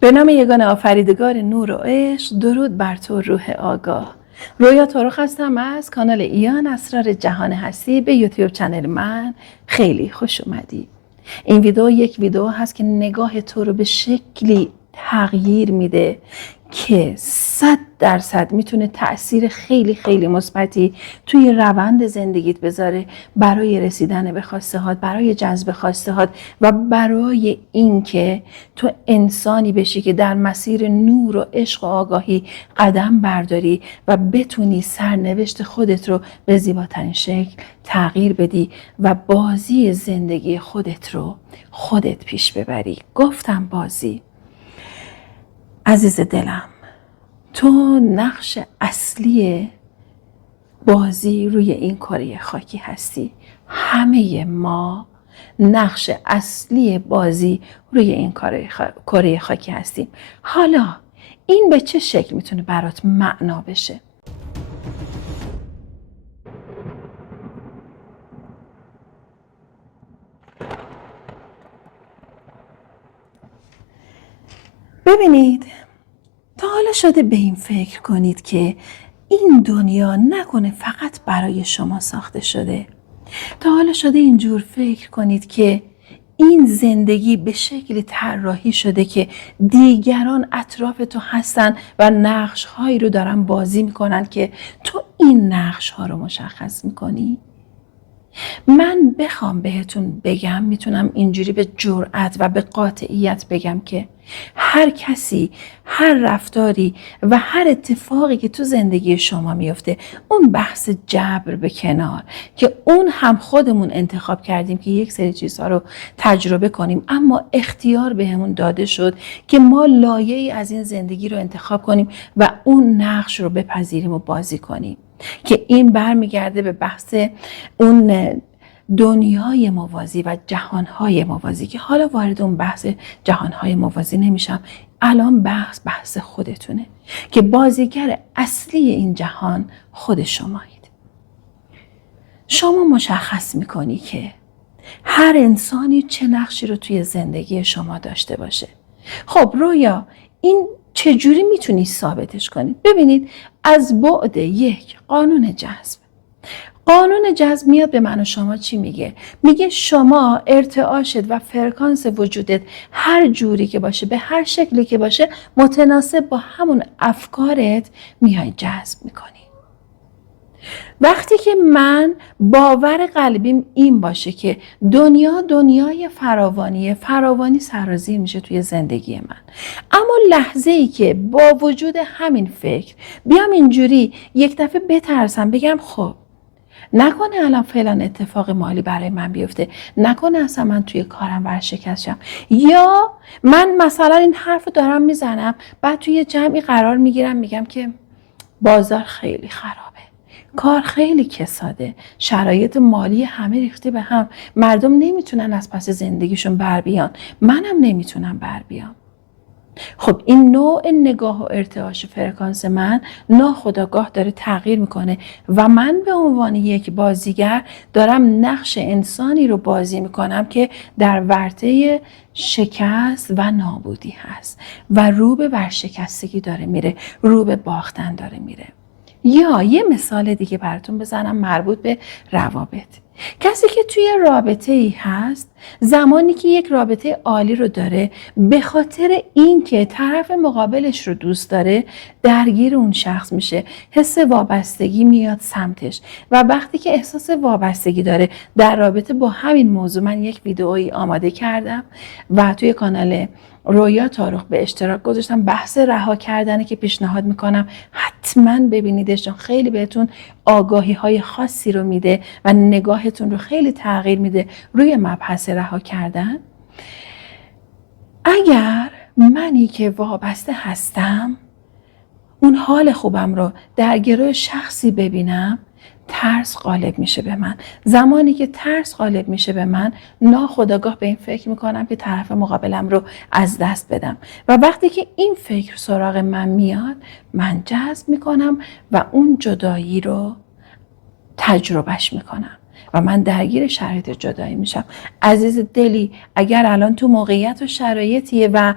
به نام یگان آفریدگار نور و عشق، درود بر تو روح آگاه. رویا تارخ هستم از کانال ایان اسرار جهان هستی. به یوتیوب چنل من خیلی خوش اومدی. این ویدیو یک ویدیو هست که نگاه تو رو به شکلی تغییر میده که 100% میتونه تأثیر خیلی خیلی مثبتی توی روند زندگیت بذاره، برای رسیدن به خواسته هات، برای جذب خواسته هات و برای اینکه تو انسانی بشی که در مسیر نور و عشق و آگاهی قدم برداری و بتونی سرنوشت خودت رو به زیباترین شکل تغییر بدی و بازی زندگی خودت رو خودت پیش ببری. گفتم بازی. عزیز دلم، تو نقش اصلی بازی روی این کره خاکی هستی. همه ما نقش اصلی بازی روی این کره خاکی هستیم. حالا این به چه شکل میتونه برات معنا بشه؟ ببینید، تا حالا شده به این فکر کنید که این دنیا نکنه فقط برای شما ساخته شده؟ تا حالا شده اینجور فکر کنید که این زندگی به شکلی طراحی شده که دیگران اطراف تو هستن و نقش هایی رو دارن بازی میکنن که تو این نقش ها رو مشخص میکنی؟ من بخوام بهتون بگم، میتونم اینجوری به جرأت و به قاطعیت بگم که هر کسی، هر رفتاری و هر اتفاقی که تو زندگی شما میفته، اون بحث جبر به کنار که اون هم خودمون انتخاب کردیم که یک سری چیزها رو تجربه کنیم، اما اختیار بهمون داده شد که ما لایه‌ای از این زندگی رو انتخاب کنیم و اون نقش رو بپذیریم و بازی کنیم، که این برمیگرده به بحث اون دنیای موازی و جهانهای موازی که حالا وارد اون بحث جهانهای موازی نمیشم. الان بحث خودتونه که بازیگر اصلی این جهان خود شمایید. شما مشخص میکنی که هر انسانی چه نقشی رو توی زندگی شما داشته باشه. خب رویا، این چجوری میتونی ثابتش کنید؟ ببینید، از بعد یک قانون جذب. قانون جذب میاد به من و شما چی میگه؟ میگه شما ارتعاشت و فرکانس وجودت هر جوری که باشه، به هر شکلی که باشه، متناسب با همون افکارت میای جذب میکنی. وقتی که من باور قلبیم این باشه که دنیا دنیای فراوانیه، فراوانی سرازیر میشه توی زندگی من، اما لحظه ای که با وجود همین فکر بیام اینجوری یک دفعه بترسم، بگم خب نکنه الان فلان اتفاق مالی برای من بیفته، نکنه اصلا من توی کارم ورشکست شم، یا من مثلا این حرف رو دارم میزنم، بعد توی جمعی قرار میگیرم میگم که بازار خیلی خرابه، کار خیلی کساده، شرایط مالی همه ریخته به هم، مردم نمیتونن از پس زندگیشون بر بیان، منم نمیتونم بر بیام. خب این نوع نگاه و ارتعاش فرکانس من ناخودآگاه داره تغییر میکنه و من به عنوان یک بازیگر دارم نقش انسانی رو بازی میکنم که در ورطه شکست و نابودی هست و رو به ورشکستگی داره میره، رو به باختن داره میره. یا یه مثال دیگه براتون بزنم مربوط به روابط. کسی که توی رابطه ای هست، زمانی که یک رابطه عالی رو داره، به خاطر اینکه طرف مقابلش رو دوست داره درگیر اون شخص میشه، حس وابستگی میاد سمتش و وقتی که احساس وابستگی داره در رابطه با همین موضوع، من یک ویدئویی آماده کردم و توی کانال رویا تارخ به اشتراک گذاشتم، بحث رها کردنه که پیشنهاد میکنم حتما ببینیدش، چون خیلی بهتون آگاهی های خاصی رو میده و نگاهتون رو خیلی تغییر میده روی مبحث رها کردن. اگر منی که وابسته هستم اون حال خوبم رو در گروه شخصی ببینم، ترس غالب میشه به من. زمانی که ترس غالب میشه به من، ناخودآگاه به این فکر میکنم که طرف مقابلم رو از دست بدم و وقتی که این فکر سراغ من میاد، من جذب میکنم و اون جدایی رو تجربهش میکنم و من درگیر شرایط جدایی میشم. عزیز دلی، اگر الان تو موقعیت و شرایطیه و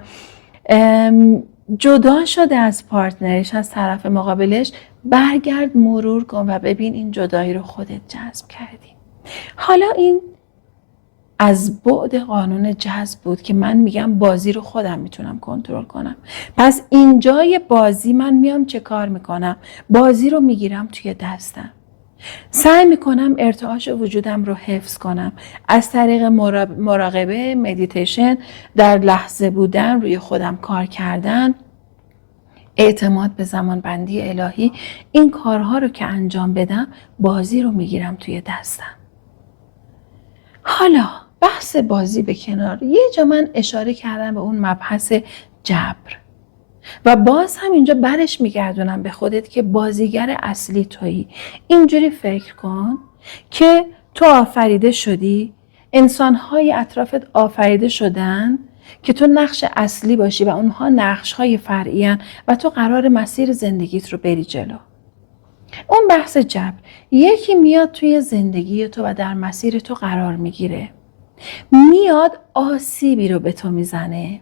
جدا شده از پارتنرش، از طرف مقابلش، برگرد مرور کن و ببین این جدایی رو خودت جذب کردی. حالا این از بعد قانون جذب بود که من میگم بازی رو خودم میتونم کنترل کنم. پس اینجای بازی من میام چه کار میکنم؟ بازی رو میگیرم توی دستم. سعی میکنم ارتعاش وجودم رو حفظ کنم از طریق مراقبه، مدیتیشن، در لحظه بودن، روی خودم کار کردن، اعتماد به زمانبندی الهی. این کارها رو که انجام بدم بازی رو میگیرم توی دستم. حالا بحث بازی به کنار، یه جا من اشاره کردم به اون مبحث جبر و باز هم اینجا برش میگردونم به خودت که بازیگر اصلی تویی. اینجوری فکر کن که تو آفریده شدی، انسانهای اطرافت آفریده شدن که تو نقش اصلی باشی و اونها نقشهای فرعی هن و تو قرار مسیر زندگیت رو بری جلو. اون بحث جبر، یکی میاد توی زندگی تو و در مسیر تو قرار میگیره، میاد آسیبی رو به تو میزنه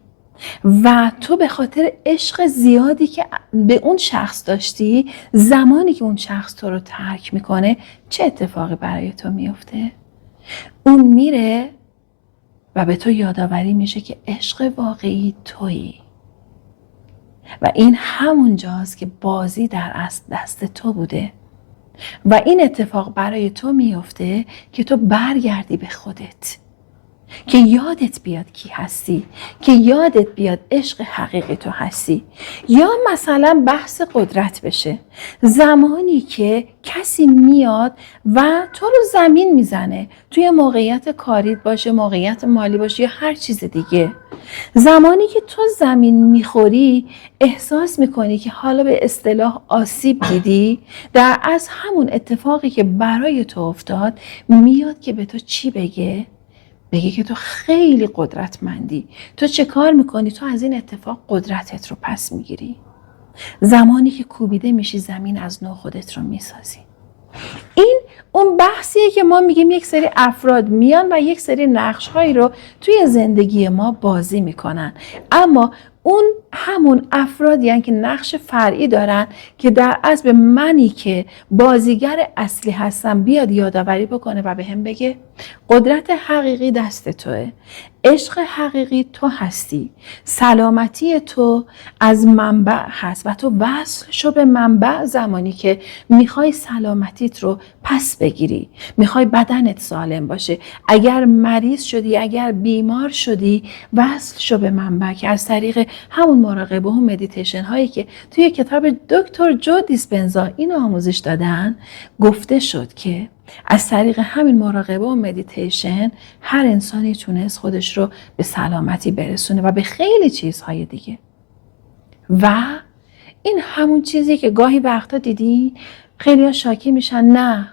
و تو به خاطر عشق زیادی که به اون شخص داشتی، زمانی که اون شخص تو رو ترک میکنه چه اتفاقی برای تو میفته؟ اون میره و به تو یادآوری میشه که عشق واقعی تویی و این همون جاست که بازی در اصل دست تو بوده و این اتفاق برای تو میفته که تو برگردی به خودت، که یادت بیاد کی هستی، که یادت بیاد عشق حقیقی تو هستی. یا مثلا بحث قدرت بشه، زمانی که کسی میاد و تو رو زمین میزنه، توی موقعیت کاریت باشه، موقعیت مالی باشه یا هر چیز دیگه، زمانی که تو زمین میخوری احساس میکنی که حالا به اصطلاح آسیب دیدی، در از همون اتفاقی که برای تو افتاد میاد که به تو چی بگه؟ بگه که تو خیلی قدرتمندی. تو چه کار میکنی؟ تو از این اتفاق قدرتت رو پس میگیری. زمانی که کوبیده میشی زمین از نو خودت رو میسازی. این اون بحثیه که ما میگیم یک سری افراد میان و یک سری نقش‌هایی رو توی زندگی ما بازی میکنن، اما اون همون افرادی هستن که نقش فرعی دارن که در اصل منی که بازیگر اصلی هستم بیاد یادآوری بکنه و به هم بگه قدرت حقیقی دست توه، عشق حقیقی تو هستی، سلامتی تو از منبع هست و تو وصل شو به منبع زمانی که میخوای سلامتیت رو پس بگیری، میخوای بدنت سالم باشه. اگر مریض شدی، اگر بیمار شدی، وصل شو به منبع که از طریق همون مراقبه و مدیتیشن هایی که توی کتاب دکتر جو دیسپنزا اینو آموزش دادن گفته شد که از طریق همین مراقبه و مدیتیشن هر انسانی تونست خودش رو به سلامتی برسونه و به خیلی چیزهای دیگه. و این همون چیزی که گاهی وقتا دیدی خیلی ها شاکی میشن، نه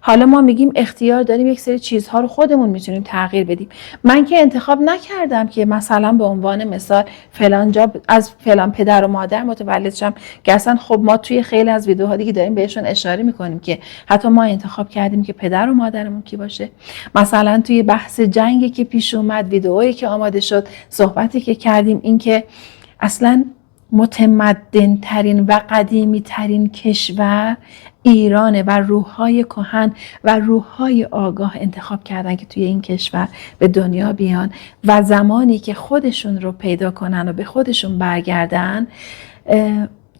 حالا ما میگیم اختیار داریم یک سری چیزها رو خودمون میتونیم تغییر بدیم. من که انتخاب نکردم که مثلا به عنوان مثال فلان جا از فلان پدر و مادر متولد شم، که اصلا خب ما توی خیلی از ویدیوها دیگه داریم بهشون اشاره میکنیم که حتی ما انتخاب کردیم که پدر و مادرمون کی باشه. مثلا توی بحث جنگی که پیش اومد، ویدئویی که آماده شد، صحبتی که کردیم، این که اصلا متمدن ترین و قدیمی ترین کشور ایرانه و روح‌های کهن و روح‌های آگاه انتخاب کردن که توی این کشور به دنیا بیان و زمانی که خودشون رو پیدا کنن و به خودشون برگردن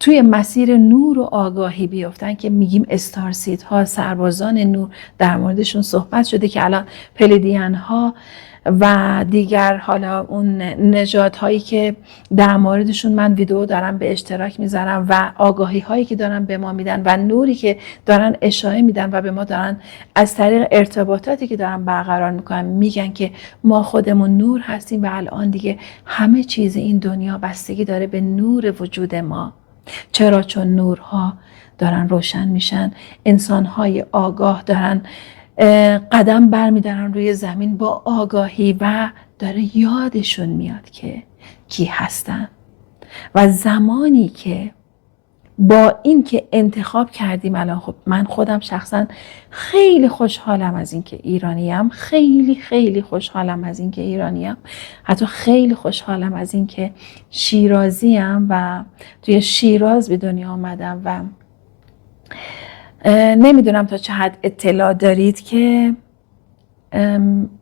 توی مسیر نور و آگاهی بیفتن، که میگیم استارسیت ها، سربازان نور، در موردشون صحبت شده که الان پلیدین ها و دیگر حالا اون نژاد هایی که در موردشون من ویدیو دارم به اشتراک میذارم و آگاهی هایی که دارن به ما میدن و نوری که دارن اشاره میدن و به ما دارن از طریق ارتباطاتی که دارن برقرار میکنن میگن که ما خودمون نور هستیم و الان دیگه همه چیز این دنیا بستگی داره به نور وجود ما. چرا؟ چون نورها دارن روشن میشن، انسانهای آگاه دارن قدم برمیدارن روی زمین با آگاهی و داره یادشون میاد که کی هستن. و زمانی که با این که انتخاب کردیم الان، خب من خودم شخصا خیلی خوشحالم از این که ایرانیم، خیلی خیلی خوشحالم از این که ایرانیم، حتی خیلی خوشحالم از این که شیرازیم و توی شیراز به دنیا آمدم و نمیدونم تا چه حد اطلاع دارید که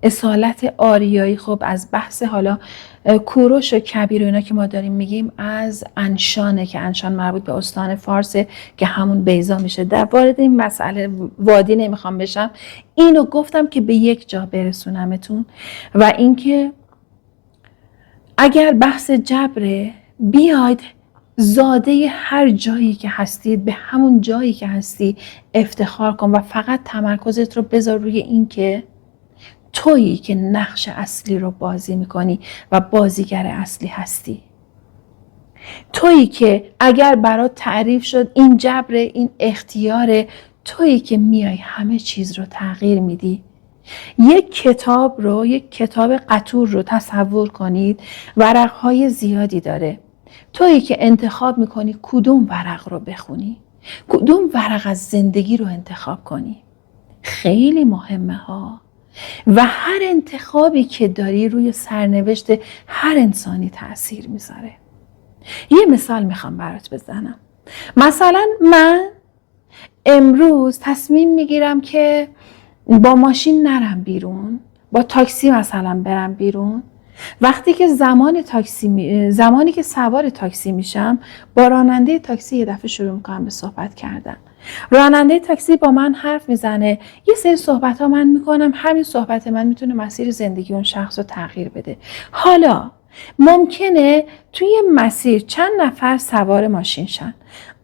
اصالت آریایی خب از بحث حالا کوروش و کبیر و اینا که ما داریم میگیم از انشانه که انشان مربوط به استان فارسه که همون بیضا میشه. در وارد این مسئله وادی نمیخوام بشم، اینو گفتم که به یک جا برسونمتون و اینکه اگر بحث جبره، بیاید زاده هر جایی که هستید به همون جایی که هستی افتخار کن و فقط تمرکزت رو بذار روی این که تویی که نقش اصلی رو بازی میکنی و بازیگر اصلی هستی. تویی که اگر برات تعریف شد این جبر، این اختیاره، تویی که میای همه چیز رو تغییر میدی. یک کتاب قطور رو تصور کنید، ورقهای زیادی داره. تویی که انتخاب میکنی کدوم ورق رو بخونی، کدوم ورق از زندگی رو انتخاب کنی. خیلی مهمه ها. و هر انتخابی که داری روی سرنوشت هر انسانی تأثیر میذاره. یه مثال میخوام برات بزنم. مثلا من امروز تصمیم میگیرم که با ماشین نرم بیرون، با تاکسی مثلا برم بیرون. وقتی که زمانی که سوار تاکسی میشم، با راننده تاکسی یه دفعه شروع میکنم به صحبت کردن. راننده تاکسی با من حرف میزنه، یه سری صحبت ها من میکنم، همین صحبت من میتونه مسیر زندگی اون شخص رو تغییر بده. حالا ممکنه توی مسیر چند نفر سوار ماشین شن،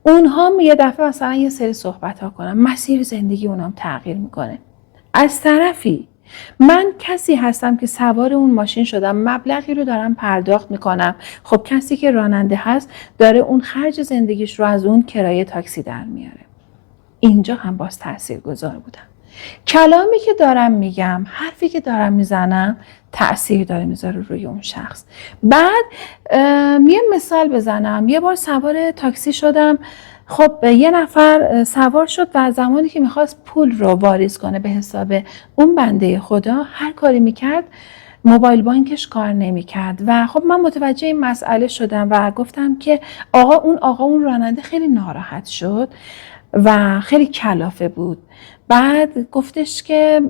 اونها یه دفعه مثلا یه سری صحبت ها کنن، مسیر زندگی اونام تغییر میکنه. از طرفی من کسی هستم که سوار اون ماشین شدم، مبلغی رو دارم پرداخت میکنم. خب کسی که راننده هست داره اون خرج زندگیش رو از اون کرایه تاکسی در میاره. اینجا هم باز تاثیرگذار بودم. کلامی که دارم میگم، حرفی که دارم میزنم تأثیر داره میذاره روی اون شخص. بعد یه مثال بزنم. یه بار سوار تاکسی شدم، خب یه نفر سوار شد و زمانی که میخواست پول رو واریز کنه به حساب اون بنده خدا، هر کاری میکرد موبایل بانکش کار نمیکرد و خب من متوجه این مسئله شدم و گفتم که اون راننده خیلی ناراحت شد و خیلی کلافه بود. بعد گفتش که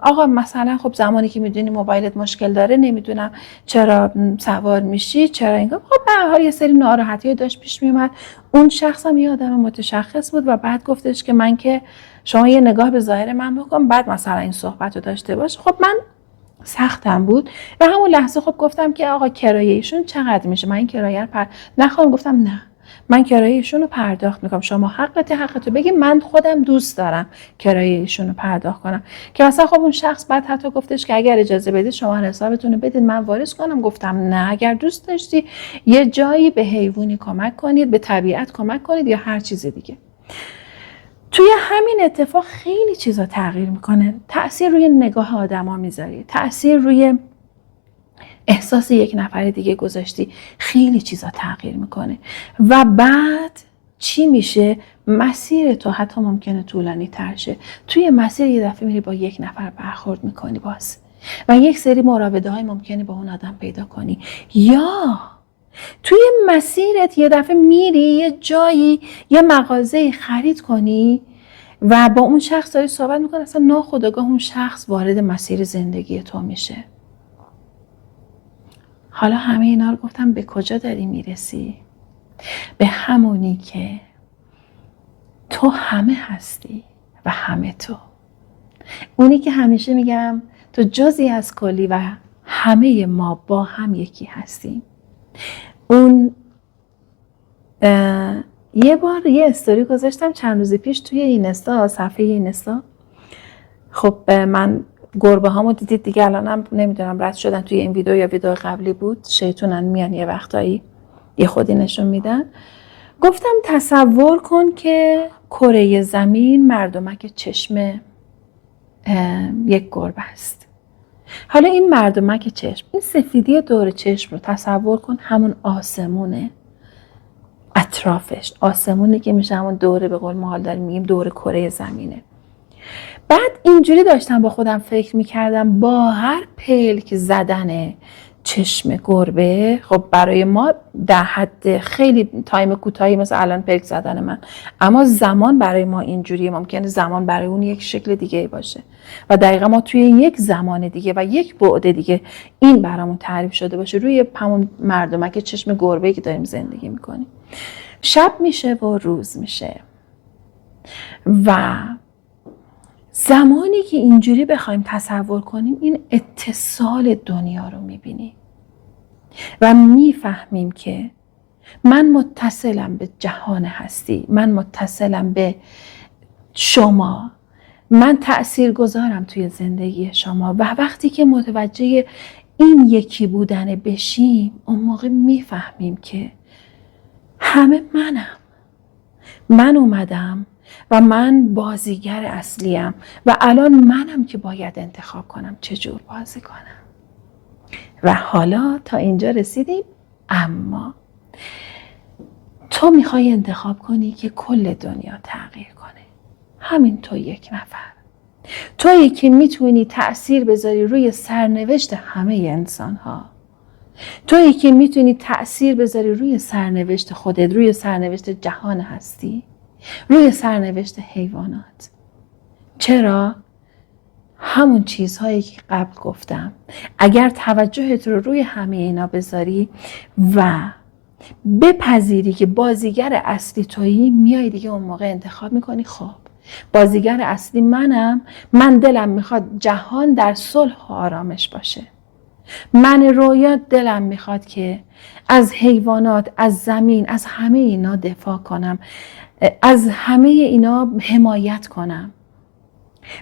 آقا مثلا خب زمانی که میدونی موبایلت مشکل داره، نمیدونم چرا سوار میشی، چرا اینگاه. خب به هر حال یه سری ناراحتی داشت پیش میومد. اون شخص هم یه آدم متشخص بود و بعد گفتش که من که شما یه نگاه به ظاهر من بکن، بعد مثلا این صحبت رو داشته باش. خب من سختم بود و همون لحظه خب گفتم که آقا کرایه ایشون چقدر میشه، من این کرایه رو نخوام. گفتم نه، من کرایه ایشون رو پرداخت میکنم، شما حقتو بگی، من خودم دوست دارم کرایه ایشون رو پرداخت کنم. که مثلا خب اون شخص بعد حتی گفتش که اگر اجازه بدید شما حسابتون رو بدید من واریز کنم. گفتم نه، اگر دوست داشتی یه جایی به حیوانی کمک کنید، به طبیعت کمک کنید یا هر چیز دیگه. توی همین اتفاق خیلی چیزا تغییر میکنه. تأثیر روی نگاه آدما میذاری، تأثیر روی احساس یک نفر دیگه گذاشتی، خیلی چیزا تغییر میکنه. و بعد چی میشه؟ مسیر تو حتی ممکنه طولانی تر شه. توی مسیر یه دفعه میری با یک نفر برخورد میکنی باز و یک سری مراوده های ممکنه با اون آدم پیدا کنی، یا توی مسیرت یه دفعه میری یه جایی یه مغازه خرید کنی و با اون شخص داری صحبت میکنی، اصلا ناخودآگاه اون شخص وارد مسیر زندگی تو میشه. حالا همه اینا رو گفتم، به کجا داری میرسی؟ به همونی که تو همه هستی و همه تو. اونی که همیشه میگم تو جزئی از کلی و همه ما با هم یکی هستیم. اون یه بار یه استوری گذاشتم چند روز پیش توی اینستا، صفحه اینستا. خب من گربه هامو دیدید دیگه، الانم نمیدونم رد شدن توی این ویدیو یا ویدیو قبلی بود، شیطونن میان یه وقتایی یه خودی نشون میدن. گفتم تصور کن که کره زمین مردمک چشم یک گربه است. حالا این مردمک چشم، این سفیدی دور چشم رو تصور کن همون آسمونه. اطرافش، آسمونی که میشه همون دوره، به قول ما حال داریم میگیم دور کره زمینه. بعد اینجوری داشتم با خودم فکر میکردم با هر پلک زدن چشم گربه، خب برای ما در حد خیلی تایم کوتاهی مثل الان پلک زدن من، اما زمان برای ما اینجوریه، ممکنه زمان برای اون یک شکل دیگه باشه و دقیقا ما توی یک زمان دیگه و یک بعد دیگه این برامون تعریف شده باشه روی همون مردمک چشم گربه‌ای که داریم زندگی میکنیم. شب میشه و روز میشه و زمانی که اینجوری بخوایم تصور کنیم این اتصال دنیا رو میبینیم و میفهمیم که من متصلم به جهان هستی، من متصلم به شما، من تأثیرگذارم توی زندگی شما و وقتی که متوجه این یکی بودن بشیم اون موقع میفهمیم که همه من اومدم و من بازیگر اصلیم و الان منم که باید انتخاب کنم چجور بازی کنم. و حالا تا اینجا رسیدیم، اما تو میخوای انتخاب کنی که کل دنیا تغییر کنه، همین تو یک نفر، تویی که میتونی تأثیر بذاری روی سرنوشت همه انسان ها، تویی که میتونی تأثیر بذاری روی سرنوشت خودت، روی سرنوشت جهان هستی، روی سرنوشت حیوانات. چرا؟ همون چیزهایی که قبل گفتم، اگر توجهت رو روی همه اینا بذاری و بپذیری که بازیگر اصلی تویی، میای دیگه اون موقع انتخاب میکنی خب بازیگر اصلی منم، من دلم میخواد جهان در صلح و آرامش باشه، من رویا دلم میخواد که از حیوانات، از زمین، از همه اینا دفاع کنم، از همه اینا حمایت کنم،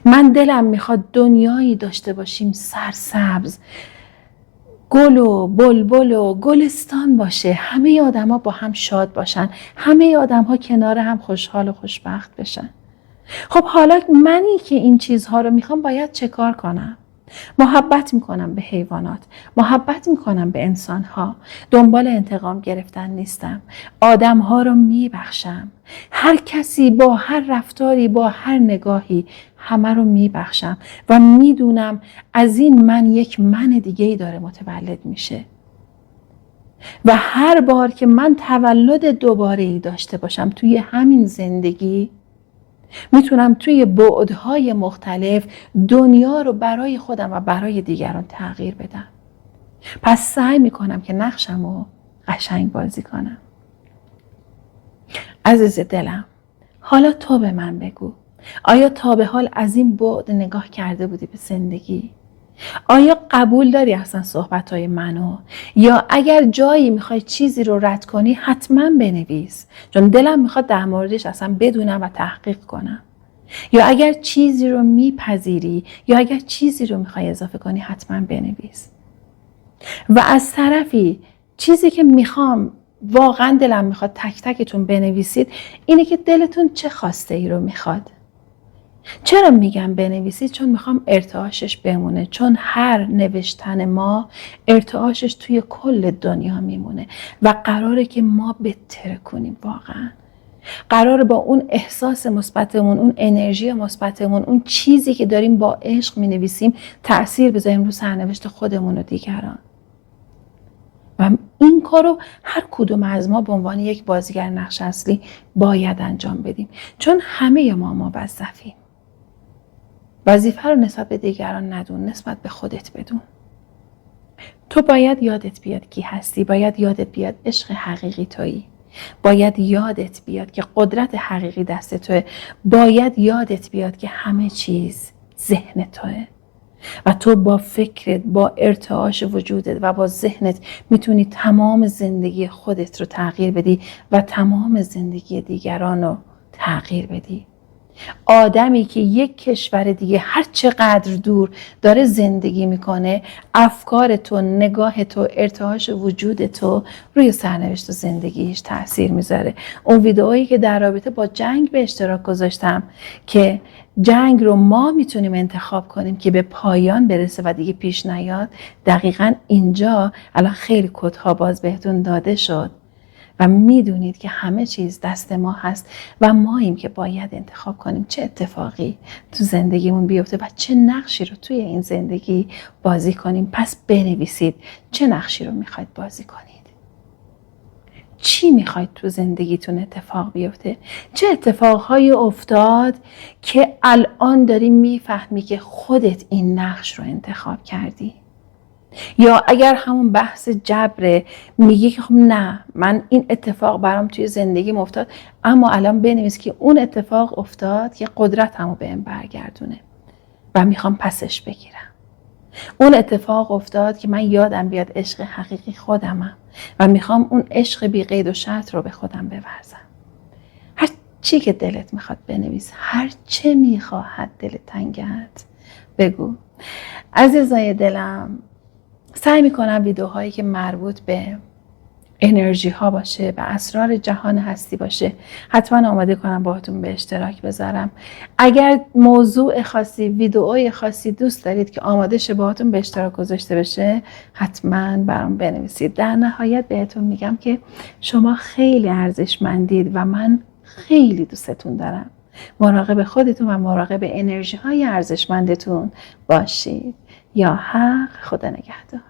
من دلم میخواد دنیایی داشته باشیم سرسبز، گل و بلبل و گلستان باشه، همه آدم ها با هم شاد باشن، همه آدم ها کنار هم خوشحال و خوشبخت بشن. خب حالا منی که این چیزها رو میخوام باید چه کار کنم؟ محبت میکنم به حیوانات، محبت میکنم به انسانها، دنبال انتقام گرفتن نیستم، آدمها رو میبخشم، هر کسی با هر رفتاری، با هر نگاهی همه رو میبخشم و میدونم از این من یک من دیگه‌ای داره متولد میشه و هر بار که من تولد دوباره‌ای داشته باشم توی همین زندگی، میتونم توی بعدهای مختلف دنیا رو برای خودم و برای دیگران تغییر بدم. پس سعی میکنم که نقشم رو قشنگ بازی کنم. عزیز دلم، حالا تو به من بگو، آیا تا به حال از این بعد نگاه کرده بودی به زندگی؟ آیا قبول داری اصلا صحبتهای منو؟ یا اگر جایی میخوای چیزی رو رد کنی حتما بنویس، چون دلم میخواد در موردش اصلا بدونم و تحقیق کنم. یا اگر چیزی رو میپذیری یا اگر چیزی رو میخوای اضافه کنی حتما بنویس. و از طرفی چیزی که میخوام، واقعا دلم میخواد تک تکتون بنویسید، اینه که دلتون چه خواسته ای رو میخواد. چرا میگم بنویسید؟ چون میخوام ارتعاشش بمونه، چون هر نوشتن ما ارتعاشش توی کل دنیا میمونه و قراره که ما بهتر کنیم. واقعا قراره با اون احساس مثبتمون، اون انرژی مثبتمون، اون چیزی که داریم با عشق مینویسیم تأثیر بذاریم رو سرنوشت خودمون و دیگران. و این کارو هر کدوم از ما به عنوان یک بازیگر نقش اصلی باید انجام بدیم، چون همه ما موظفیم. وظیفه رو نسبت به دیگران ندون، نسبت به خودت بدون. تو باید یادت بیاد کی هستی، باید یادت بیاد عشق حقیقی تویی، باید یادت بیاد که قدرت حقیقی دست توه، باید یادت بیاد که همه چیز ذهن توه و تو با فکرت، با ارتعاش وجودت و با ذهنت میتونی تمام زندگی خودت رو تغییر بدی و تمام زندگی دیگران رو تغییر بدی. آدمی که یک کشور دیگه هر چقدر دور داره زندگی میکنه، افکار تو، نگاه تو، ارتعاش وجود تو روی سرنوشت و زندگیش تأثیر میذاره. اون ویدئویی که در رابطه با جنگ به اشتراک گذاشتم که جنگ رو ما میتونیم انتخاب کنیم که به پایان برسه و دیگه پیش نیاد، دقیقاً اینجا الان خیلی کدها باز بهتون داده شد و میدونید که همه چیز دست ما هست و ماییم که باید انتخاب کنیم چه اتفاقی تو زندگیمون بیفته و چه نقشی رو توی این زندگی بازی کنیم. پس بنویسید چه نقشی رو میخواید بازی کنید. چی میخواید تو زندگیتون اتفاق بیفته؟ چه اتفاقهایی افتاد که الان داری میفهمی که خودت این نقش رو انتخاب کردی؟ یا اگر همون بحث جبره، میگی که خب نه، من این اتفاق برام توی زندگیم افتاد، اما الان بنویس که اون اتفاق افتاد که قدرتمو بهم برگردونه و میخوام پسش بگیرم. اون اتفاق افتاد که من یادم بیاد عشق حقیقی خودمم و میخوام اون عشق بی قید و شرط رو به خودم بورزم. هر چی که دلت میخواد بنویس، هر چه میخواهد دلت تنگت بگو. عزیزای دلم، سعی میکنم ویدیوهایی که مربوط به انرژی ها باشه، به اسرار جهان هستی باشه، حتما آماده کنم باهاتون به اشتراک بذارم. اگر موضوع خاصی، ویدئوی خاصی دوست دارید که آماده شه باهاتون به اشتراک گذاشته بشه، حتما برام بنویسید. در نهایت بهتون میگم که شما خیلی ارزشمندید و من خیلی دوستتون دارم. مراقب خودتون و مراقب انرژی های ارزشمندتون باشید. یا حق، خدا نگهدار.